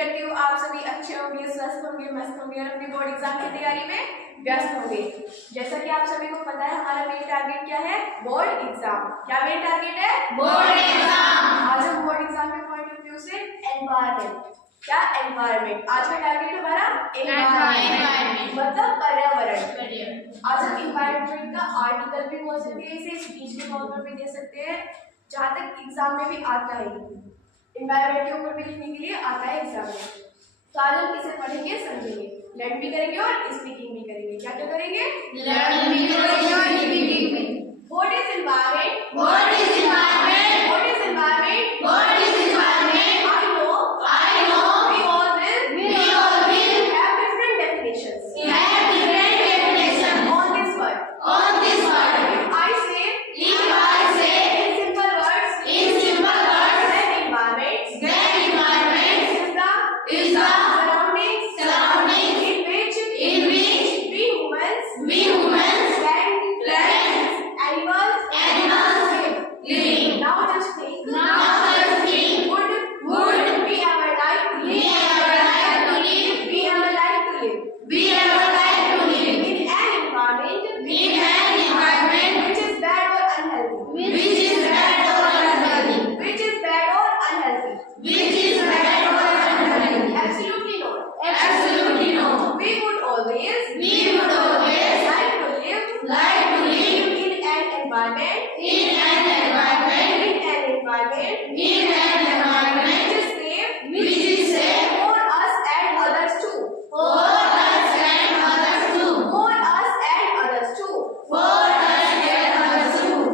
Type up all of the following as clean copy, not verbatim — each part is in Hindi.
करती हूँ आप सभी अच्छे होंगे, स्वस्थ होंगे, मस्त होंगे और अपनी बोर्ड एग्जाम की तैयारी में व्यस्त होंगे। जैसा कि आप सभी को पता है हमारा मेन टारगेट क्या है, बोर्ड एग्जाम। क्या मेन टारगेट है, बोर्ड एग्जाम। आज हम बोर्ड एग्जाम के पॉइंट ऑफ व्यू से एनवायरमेंट, क्या एनवायरमेंट, आज का टारगेट हमारा एनवायरमेंट मतलब पर्यावरण। आज हम एनवायरमेंट का आर्टिकल भी बोल सकते हैं, इसे स्पीच के तौर पर भी दे सकते हैं, जहाँ तक एग्जाम में भी आता है, एनवायरमेंट के ऊपर भी लिखने के लिए आता है एग्जाम में। तो आज हम इसे पढ़ेंगे, समझेंगे, लर्न भी करेंगे और स्पीकिंग भी करेंगे। क्या क्या करेंगे, लर्न भी करेंगे और स्पीकिंग भी। What is environment, what is environment, what is environment, what is environment. I know we all will have different definitions, on this word if I say in simple words then environment is the surroundings in which we humans plants animals live. Now just think would we ever like to live in an environment which is bad or unhealthy, absolutely not. We would always like to live in an environment which is safe for us and others too.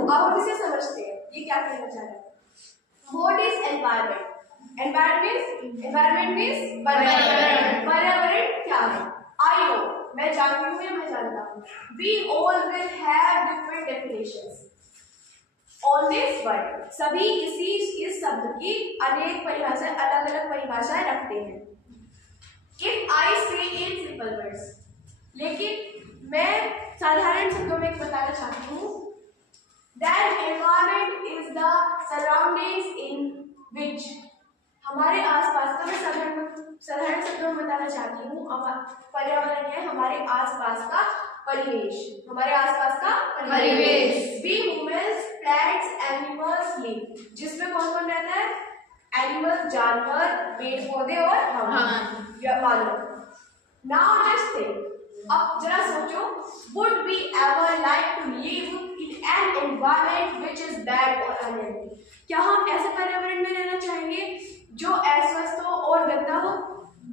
अब हम इसे समझते हैं, ये क्या कहना चाह रहा है। What is environment? Environment means पर्यावरण क्या है। I know, मैं जानती हूँ या मैं जानता हूँ। We all will have different definitions on this word. सभी इस शब्द की अनेक परिभाषाएं, अलग अलग परिभाषाएं रखते हैं। If I say in simple words, लेकिन मैं साधारण शब्दों में बताना चाहती हूँ, that environment is the surroundings in which, हमारे आसपास का, मैं साधारण शब्दों में बताना चाहती हूँ, पर्यावरण है हमारे आसपास का परिवेश, हमारे आसपास का परिवेश। We humans, plants, animals live, जिसमें कौन कौन रहता है, एनिमल जानवर, पेड़ पौधे और हम या मानव। Now just think, अब जरा सोचो, would we ever like to live in an environment which is bad or unhealthy? क्या हम ऐसे पर्यावरण में रहना चाहेंगे जो अस्वस्थ हो और गंदा हो?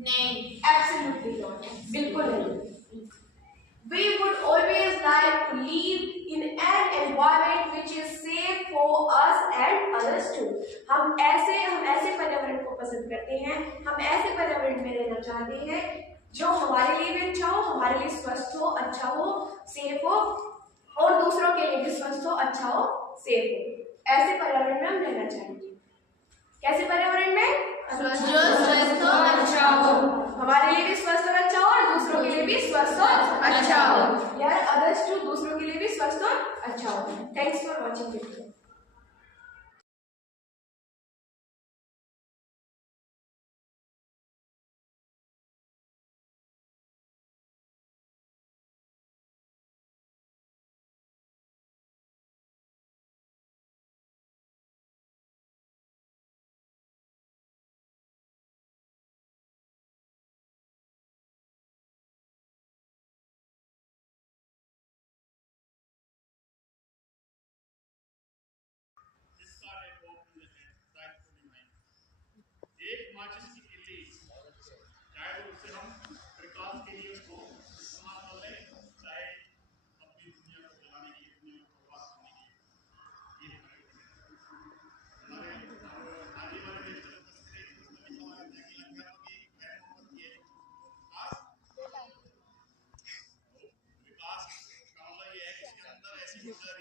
नहीं, absolutely not, बिल्कुल नहीं। We would always like to live in an environment which is safe for us and others too. हम ऐसे पर्यावरण को पसंद करते हैं, हम ऐसे पर्यावरण में रहना चाहते हैं जो हमारे लिए भी अच्छा हो, हमारे लिए स्वस्थ हो, अच्छा हो, सेफ हो और दूसरों के लिए भी स्वस्थ हो, अच्छा हो, सेफ हो। ऐसे पर्यावरण में हम रहना चाहेंगे। कैसे पर्यावरण में, जो स्वस्थ और अच्छा हो, हमारे लिए भी स्वस्थ और अच्छा हो और दूसरों के लिए भी स्वस्थ और अच्छा हो, यार अदर्स टू, दूसरों के लिए भी स्वस्थ और अच्छा हो। Thanks for watching video. एक माचिस की किल्ली, चाहे तो उससे हम प्रकाश के लिए उसको इस्तेमाल कर लें, चाहे अपनी दुनिया को जलाने के लिए, दुनिया को बर्बाद करने के लिए। ये हमारे आने वाले नेशनल उसमें लिखा हुआ रहता है कि अध्यापक की पहल मोहब्बत ये विकास का मतलब ये है कि इसके अंदर ऐसी ऊर्जा